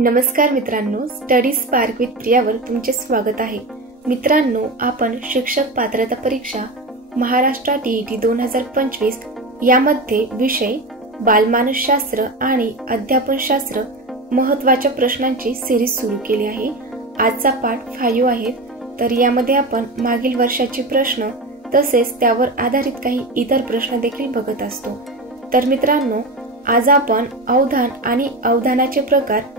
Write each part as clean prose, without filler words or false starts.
नमस्कार मित्रांनो, study spark with प्रियावर तुमचे स्वागत आहे। मित्रांनो, आपण शिक्षक पात्रता परीक्षा महाराष्ट्र टीईटी 2025 यामध्ये विषय बालमानसशास्त्र आणि अध्यापनशास्त्र महत्त्वाच्या प्रश्नांची सिरीज सुरू केली आहे। आजचा पाठ 5 आहे। तर यामध्ये आपण मागील वर्षाचे प्रश्न तसेच त्यावर आधारित काही इतर प्रश्न देखील बघत असतो। तर मित्रांनो, आज आपण अवधान आणि अवधानाचे प्रकार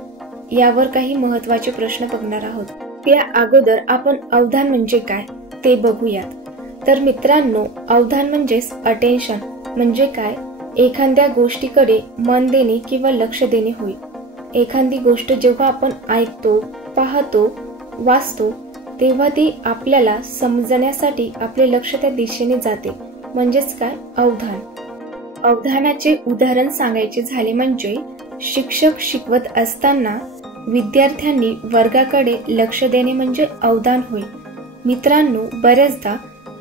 यावर काही महत्त्वाचे प्रश्न बघणार आहोत। त्या अगोदर आपण अवधान म्हणजे काय ते बघूयात। तर मित्रांनो, अवधान म्हणजे अटेन्शन म्हणजे काय? एखाद्या गोष्टीकडे मन देणे किंवा लक्ष देणे होय। एखादी गोष्ट जेव्हा आपण ऐकतो, पाहतो, वाचतो तेव्हा ती आपल्याला समजण्यासाठी आपले लक्ष त्या दिशेने जाते, म्हणजेच काय? अवधान। अवधानाचे उदाहरण सांगायचे झाले म्हणजे शिक्षक शिकवत असताना विद्यार्थ्यांनी वर्गाकडे लक्ष देणे म्हणजे अवधान होय। मित्रांनो, बरेचदा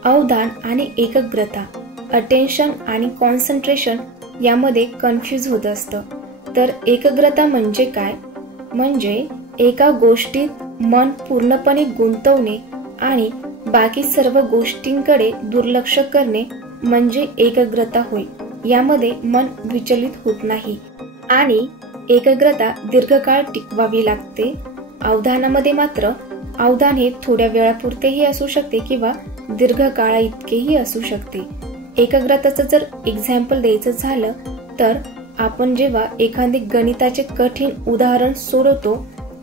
अवधान आणि एकाग्रता अटेन्शन आणि कॉन्सन्ट्रेशन यामध्ये कन्फ्यूज होत असतं। तर एकाग्रता म्हणजे काय? म्हणजे एका गोष्टीत मन पूर्णपणे गुंतवणे आणि बाकी सर्व गोष्टींकडे दुर्लक्ष करणे म्हणजे एकाग्रता होय। यामध्ये मन विचलित होत नाही आणि एकाग्रता दीर्घकाळ टिकवावी लागते। अवधानामध्ये मात्र अवधान हे थोड्या वेळापुरतेही असू शकते किंवा दीर्घकाळा इतकेही असू शकते। एकाग्रताचं जर एक्झाम्पल द्यायचं झालं तर आपण जेव्हा एखादे गणिताचे कठीण उदाहरण सोडवतो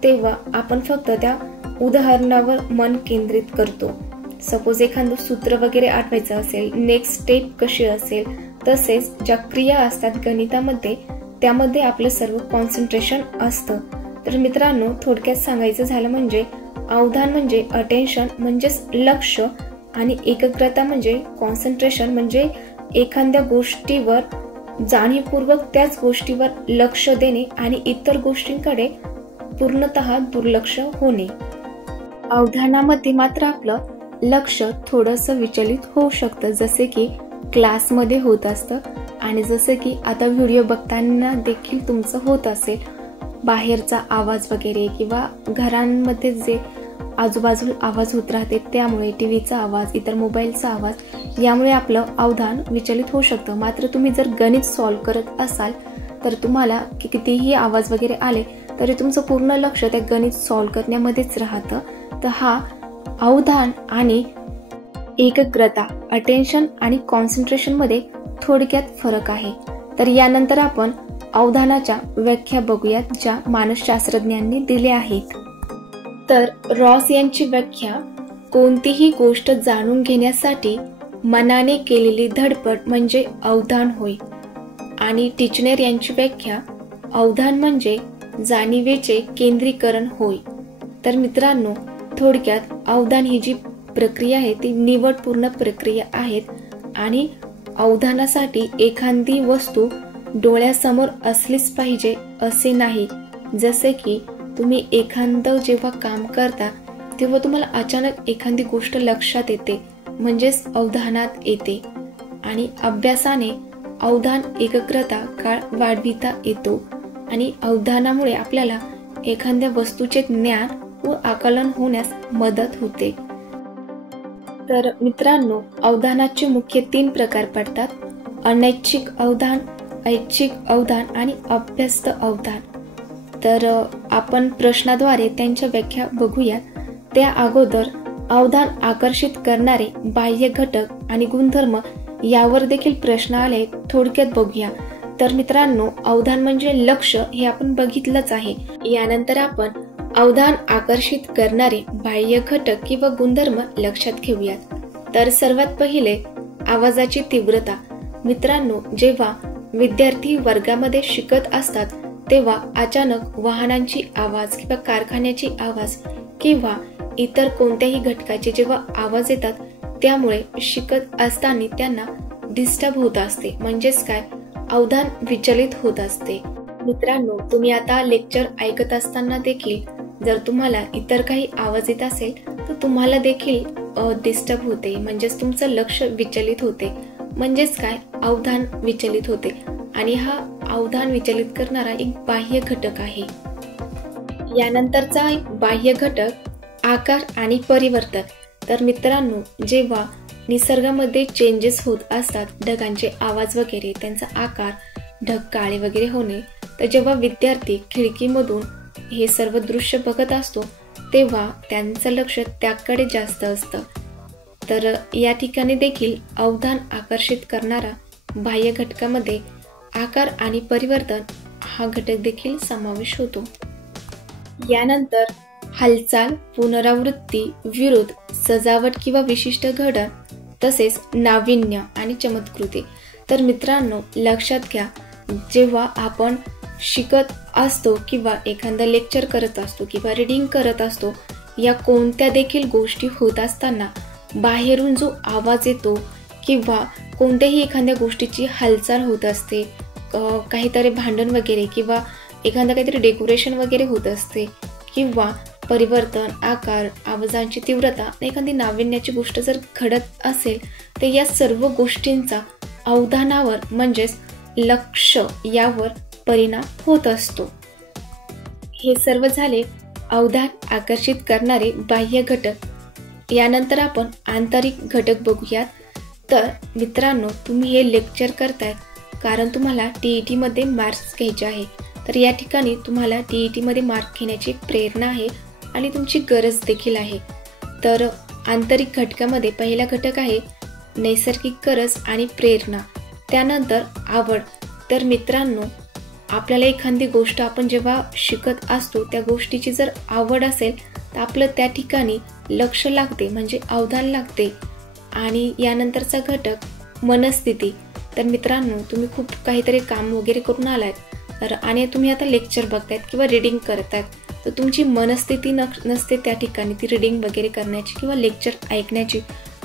तेव्हा आपण फक्त त्या उदाहरणावर मन केंद्रित करतो। सपोज एखादं सूत्र वगैरे आठवायचं असेल, नेक्स्ट स्टेप कशी असेल, तसेच ज्या क्रिया असतात गणितामध्ये त्यामध्ये आपलं सर्व कॉन्सन्ट्रेशन असतं। तर मित्रांनो, थोडक्यात सांगायचं झालं म्हणजे अवधान म्हणजे अटेन्शन म्हणजेच लक्ष आणि एकाग्रता म्हणजे कॉन्सन्ट्रेशन म्हणजे एखाद्या गोष्टीवर जाणीवपूर्वक त्याच गोष्टीवर लक्ष देणे आणि इतर गोष्टींकडे पूर्णतः दुर्लक्ष होणे। अवधानामध्ये मात्र आपलं लक्ष थोडंसं विचलित होऊ शकतं, जसे की क्लासमध्ये होत असतं आणि जसं की आता व्हिडिओ बघताना देखील तुमचं होत असेल। बाहेरचा आवाज वगैरे किंवा घरांमध्ये जे आजूबाजूला आवाज होत राहते त्यामुळे टीव्हीचा आवाज, इतर मोबाईलचा आवाज यामुळे आपलं अवधान विचलित होऊ शकतं। मात्र तुम्ही जर गणित सॉल्व्ह करत असाल तर तुम्हाला कितीही आवाज वगैरे आले तरी तुमचं पूर्ण लक्ष त्या गणित सॉल्व्ह करण्यामध्येच राहतं। तर हा अवधान आणि एकाग्रता अटेन्शन आणि कॉन्सन्ट्रेशन मध्ये थोडक्यात फरक आहे। तर यानंतर आपण अवधानाच्या व्याख्या बघूयात ज्या मानसशास्त्रज्ञांनी दिल्या आहेत। तर रॉस यांची व्याख्या कोणतीही गोष्ट जाणून घेण्यासाठी मनाने केलेली धडपड म्हणजे अवधान होय। आणि टिचनर यांची व्याख्या अवधान म्हणजे जाणीवेचे केंद्रीकरण होय। तर मित्रांनो, थोडक्यात अवधान ही जी प्रक्रिया आहे ती निवडपूर्ण प्रक्रिया आहेत आणि अवधानासाठी एखादी वस्तू डोळ्यासमोर असलीच पाहिजे असे नाही। जसे की तुम्ही एखादं जेव्हा काम करता तेव्हा तुम्हाला अचानक एखादी गोष्ट लक्षात येते म्हणजेच अवधानात येते आणि अभ्यासाने अवधान एकाग्रता काळ वाढविता येतो आणि अवधानामुळे आपल्याला एखाद्या वस्तूचे ज्ञान व आकलन होण्यास मदत होते। तर मित्रांनो, अवधानाचे मुख्य 3 प्रकार पडतात: अनैच्छिक अवधान, ऐच्छिक अवधान आणि अभ्यस्त अवधान। तर आपण प्रश्नाद्वारे त्यांच्या व्याख्या बघूयात। त्या अगोदर अवधान आकर्षित करणारे बाह्य घटक आणि गुणधर्म यावर देखील प्रश्न आले, थोडक्यात बघूया। तर मित्रांनो, अवधान म्हणजे लक्ष हे आपण बघितलंच आहे। यानंतर आपण अवधान आकर्षित करणारे बाह्य घटक किंवा गुणधर्म लक्षात घेऊयात। तर सर्वात पहिले आवाजाची तीव्रता। मित्रांनो, जेव्हा विद्यार्थी वर्गामध्ये शिकत असतात तेव्हा अचानक वाहनांची आवाज किंवा कारखान्याची आवाज किंवा इतर कोणत्याही घटकाचे जेव्हा आवाज येतात त्यामुळे शिकत असताना त्यांना डिस्टर्ब होत असते, म्हणजेच काय? अवधान विचलित होत असते। मित्रांनो, तुम्ही आता लेक्चर ऐकत असताना देखील जर तुम्हाला इतर काही आवाज येत असेल तर तुम्हाला देखील डिस्टर्ब होते, म्हणजेच तुमचं लक्ष विचलित होते, म्हणजेच काय? अवधान विचलित होते आणि हा अवधान विचलित करणारा एक बाह्य घटक आहे। यानंतरचा बाह्य घटक आकार आणि परिवर्तन. तर मित्रांनो, जेव्हा निसर्गामध्ये चेंजेस होत असतात, ढगांचे आवाज वगैरे, त्यांचा आकार, ढग काळे वगैरे होणे, तर जेव्हा विद्यार्थी खिडकीमधून हे सर्व दृश्य बघत असतो तेव्हा त्यांचं लक्ष त्याकडे जास्त असतं. तर या ठिकाणी देखील अवधान आकर्षित करणारा बाह्य घटकामध्ये आकार आणि परिवर्तन हा घटक देखील समावेश होतो. यानंतर हालचाल, पुनरावृत्ती, विरोध, सजावट किंवा विशिष्ट घडण, तसेच नाविन्य आणि चमत्कृती. तर मित्रांनो, लक्षात घ्या, जेव्हा आपण शिकत असतो किंवा एखादा लेक्चर करत असतो किंवा रीडिंग करत असतो, या कोणत्या देखील गोष्टी होत असताना बाहेरून जो आवाज येतो किंवा कोणत्याही एखाद्या गोष्टीची हालचाल होत असते, काहीतरी भांडण वगैरे किंवा एखादं काहीतरी डेकोरेशन वगैरे होत असते किंवा परिवर्तन, आकार, आवाजांची तीव्रता, एखादी नाविन्याची गोष्ट जर घडत असेल तर या सर्व गोष्टींचा अवधानावर म्हणजेच लक्ष यावर परिणाम होत असतो. हे सर्व झाले अवधान आकर्षित करणारे बाह्य घटक. यानंतर आपण आंतरिक घटक बघूयात. तर मित्रांनो, तुम्ही हे लेक्चर करतायत कारण तुम्हाला TET मध्ये मार्क्स घ्यायचे आहे. तर या ठिकाणी तुम्हाला TET मध्ये मार्क घेण्याची प्रेरणा आहे आणि तुमची गरज देखील आहे. तर आंतरिक घटकामध्ये पहिला घटक आहे नैसर्गिक गरज आणि प्रेरणा. त्यानंतर आवड. तर मित्रांनो, आपल्याला एखादी गोष्ट आपण जेव्हा शिकत असतो त्या गोष्टीची जर आवड असेल तर आपलं त्या ठिकाणी लक्ष लागते, म्हणजे अवधान लागते. आणि यानंतरचा घटक मनस्थिती. तर मित्रांनो, तुम्ही खूप काहीतरी काम वगैरे करून आलात आणि तुम्ही आता लेक्चर बघतायत किंवा रीडिंग करतायत, तर तुमची मनस्थिती नसते त्या ठिकाणी ती रीडिंग वगैरे करण्याची किंवा लेक्चर ऐकण्याची.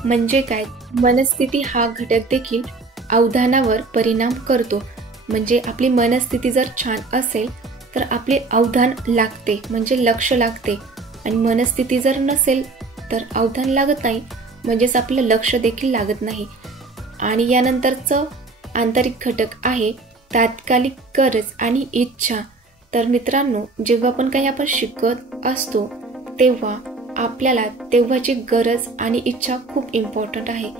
म्हणजे काय, मनस्थिती हा घटक देखील अवधानावर परिणाम करतो. म्हणजे आपली मनस्थिती जर छान असेल तर आपले अवधान लागते, म्हणजे लक्ष लागते. आणि मनस्थिती जर नसेल तर अवधान लागत नाही, म्हणजेच आपलं लक्ष देखील लागत नाही. आणि यानंतरचं आंतरिक घटक आहे तात्कालिक गरज आणि इच्छा. तर मित्रांनो, जेव्हा पण काही आपण शिकत असतो तेव्हा आपल्याला तेव्हाची गरज आणि इच्छा खूप इम्पॉर्टंट आहे.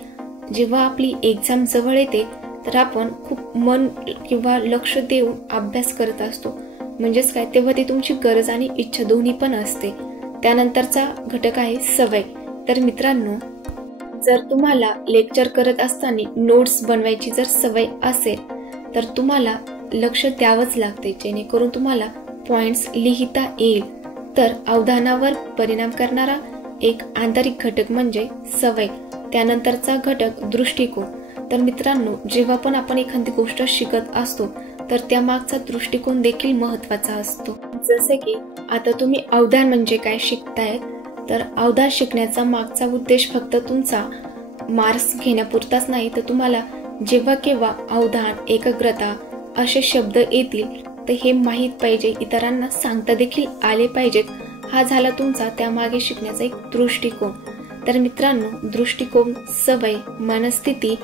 जेव्हा आपली एक्झाम जवळ येते तर आपण खूप मन किंवा लक्ष देऊन अभ्यास करत असतो, म्हणजेच काय, तेव्हा ती तुमची गरज आणि इच्छा दोन्ही पण असते. त्यानंतरचा घटक आहे सवय. तर मित्रांनो, जर तुम्हाला लेक्चर करत असताना नोट्स बनवायची जर सवय असेल तर तुम्हाला लक्ष द्यावंच लागते, जेणेकरून तुम्हाला पॉइंट्स लिहिता येईल. तर अवधानावर परिणाम करणारा एक आंतरिक घटक म्हणजे सवय. त्यानंतरचा घटक दृष्टिकोन. तर मित्रांनो, जेव्हा पण आपण एखादी गोष्ट शिकत असतो तर त्या मागचा दृष्टिकोन देखील महत्त्वाचा असतो. जसे की आता तुम्ही अवधान म्हणजे काय शिकतायत, तर अवधान शिकण्याचा मागचा उद्देश फक्त तुमचा मार्क्स घेण्यापुरताच नाही, तर तुम्हाला जेव्हा केव्हा अवधान, एकाग्रता असे शब्द येतील तर हे माहीत पाहिजे, इतरांना सांगता देखील आले पाहिजेत. हा झाला तुमचा त्यामागे शिकण्याचा एक दृष्टिकोन. तर मित्रांनो, दृष्टिकोन, सवय, मनस्थिती,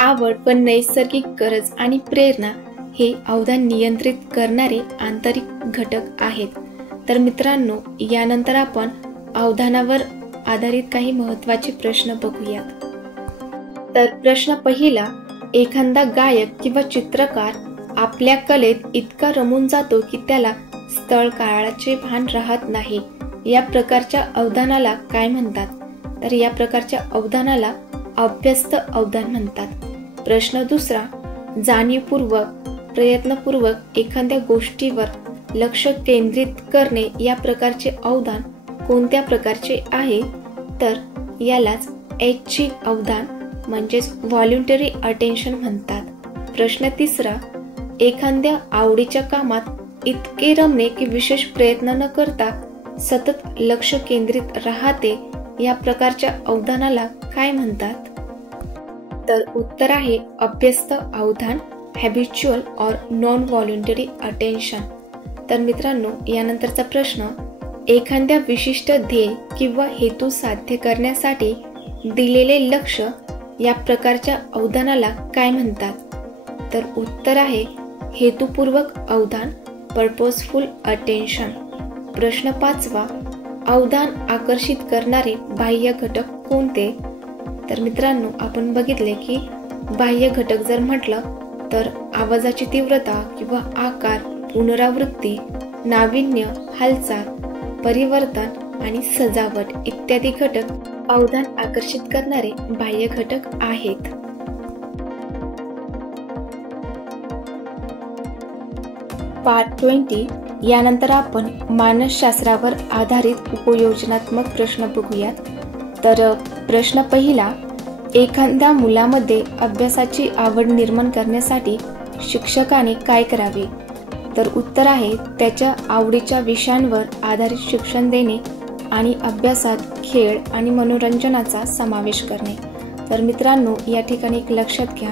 आवड व नैसर्गिक गरज आणि प्रेरणा हे अवधान नियंत्रित करणारे आंतरिक घटक आहेत. तर मित्रांनो, यानंतर आपण अवधानावर आधारित काही महत्त्वाचे प्रश्न बघूयात. तर प्रश्न पहिला, एखादा गायक किंवा चित्रकार आपल्या कलेत इतका रमून जातो की त्याला स्थळ काळाचे भान राहत नाही, या प्रकारच्या अवधानाला काय म्हणतात? तर या प्रकारच्या अवधानाला अभ्यस्त अवधान म्हणतात. प्रश्न दुसरा, जाणीवपूर्वक, प्रयत्नपूर्वक एखाद्या गोष्टीवर लक्ष केंद्रित करणे या प्रकारचे अवधान कोणत्या प्रकारचे आहे? तर यालाच ऐच्छिक अवधान म्हणजेच व्हॉल्युंटरी अटेन्शन म्हणतात. प्रश्न तिसरा, एखाद्या आवडीच्या कामात इतके रमणे की विशेष प्रयत्न न करता सतत लक्ष केंद्रित राहते, या प्रकारच्या अवधानाला काय म्हणतात? तर उत्तर आहे अभ्यस्त अवधान, हॅबिच्युअल और नॉन व्हॉल्युंटरी अटेन्शन. तर मित्रांनो, यानंतरचा प्रश्न, एखाद्या विशिष्ट ध्येय किंवा हेतू साध्य करण्यासाठी दिलेले लक्ष या प्रकारच्या अवधानाला काय म्हणतात? तर उत्तर आहे हेतुपूर्वक अवधान, पर्पजफुल अटेन्शन. प्रश्न 5वा, अवधान आकर्षित करणारे बाह्य घटक कोणते? तर मित्रांनो, आपण बघितले की बाह्य घटक जर म्हटलं तर आवाजाची तीव्रता किंवा आकार, पुनरावृत्ती, नाविन्य, हालचाल, परिवर्तन आणि सजावट इत्यादी घटक अवधान आकर्षित करणारे बाह्य घटक आहेत. पार्ट 20 यानंतर आपण मानसशास्त्रावर आधारित उपयोजनात्मक प्रश्न बघूयात. तर प्रश्न पहिला, एखाद्या मुलामध्ये अभ्यासाची आवड निर्माण करण्यासाठी शिक्षकाने काय करावे? तर उत्तर आहे त्याच्या आवडीच्या विषयांवर आधारित शिक्षण देणे आणि अभ्यासात खेळ आणि मनोरंजनाचा समावेश करणे. तर मित्रांनो, या ठिकाणी एक लक्षात घ्या,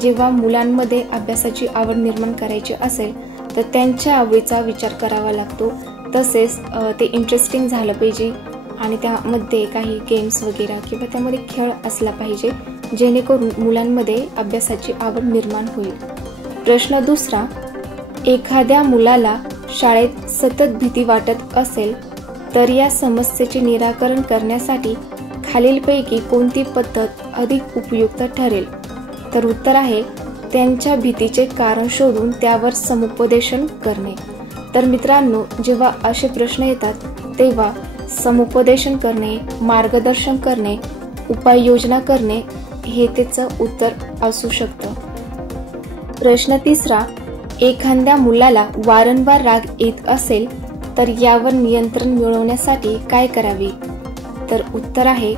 जेव्हा मुलांमध्ये अभ्यासाची आवड निर्माण करायची असेल तर त्यांच्या आवडीचा विचार करावा लागतो. तसेच ते इंटरेस्टिंग झालं पाहिजे आणि त्यामध्ये काही गेम्स वगैरे किंवा त्यामध्ये खेळ असला पाहिजे, जेणेकरून मुलांमध्ये अभ्यासाची आवड निर्माण होईल. प्रश्न दुसरा, एखाद्या मुलाला शाळेत सतत भीती वाटत असेल तर या समस्येचे निराकरण करण्यासाठी खालीलपैकी कोणती पद्धत अधिक उपयुक्त ठरेल? तर उत्तर आहे त्यांच्या भीतीचे कारण शोधून त्यावर समुपदेशन करणे. तर मित्रांनो, जेव्हा असे प्रश्न येतात तेव्हा समुपदेशन करणे, मार्गदर्शन करणे, उपाययोजना करणे हे त्याचं उत्तर असू शकतं. प्रश्न तिसरा, एखाद्या मुलाला वारंवार राग येत असेल तर यावर नियंत्रण मिळवण्यासाठी काय करावे? तर उत्तर आहे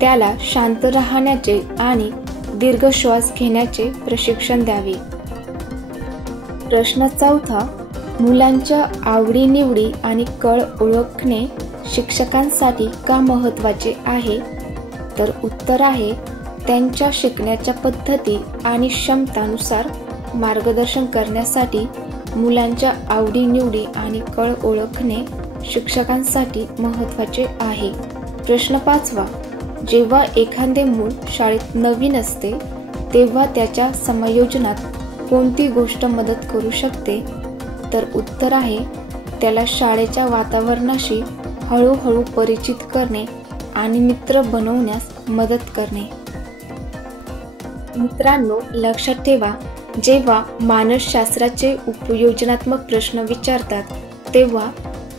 त्याला शांत राहण्याचे आणि दीर्घ श्वास घेण्याचे प्रशिक्षण द्यावे. प्रश्न चौथा, मुलांच्या आवडीनिवडी आणि कल ओळखणे शिक्षकांसाठी का महत्त्वाचे आहे? तर उत्तर आहे त्यांच्या शिकण्याच्या पद्धती आणि क्षमतानुसार मार्गदर्शन करण्यासाठी मुलांच्या आवडीनिवडी आणि कल ओळखणे शिक्षकांसाठी महत्त्वाचे आहे. प्रश्न 5वा, जेव्हा एखादे मूल शाळेत नवीन असते तेव्हा त्याच्या समायोजनात कोणती गोष्ट मदत करू शकते? तर उत्तर आहे त्याला शाळेच्या वातावरणाशी हळूहळू परिचित करणे आणि मित्र बनवण्यास मदत करणे. मित्रांनो, लक्षात ठेवा, जेव्हा मानसशास्त्राचे उपयोजनात्मक प्रश्न विचारतात तेव्हा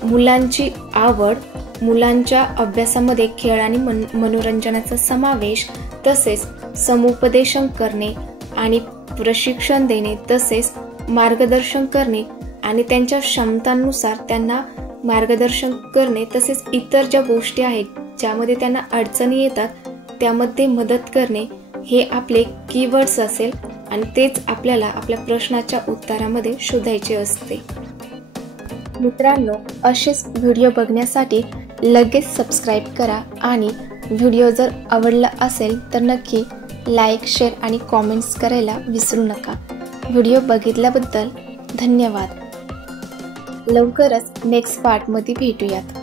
मुलांची आवड, मुलांच्या अभ्यासामध्ये खेळ आणि मनोरंजनाचा समावेश, तसेच समुपदेशन करणे आणि प्रशिक्षण देणे, तसेच मार्गदर्शन करणे आणि त्यांच्या क्षमतांनुसार त्यांना मार्गदर्शन करणे, तसेच इतर ज्या गोष्टी आहेत ज्यामध्ये त्यांना अडचणी येतात त्यामध्ये मदत करणे हे आपले कीवर्ड्स असेल आणि तेच आपल्याला आपल्या प्रश्नाच्या उत्तरामध्ये शोधायचे असते. मित्रांनो, असेच व्हिडिओ बघण्यासाठी लगेच सबस्क्राईब करा आणि व्हिडिओ जर आवडला असेल तर नक्की लाईक, शेअर आणि कॉमेंट्स करायला विसरू नका. व्हिडिओ बघितल्याबद्दल धन्यवाद. लवकरच नेक्स्ट पार्टमध्ये भेटूयात.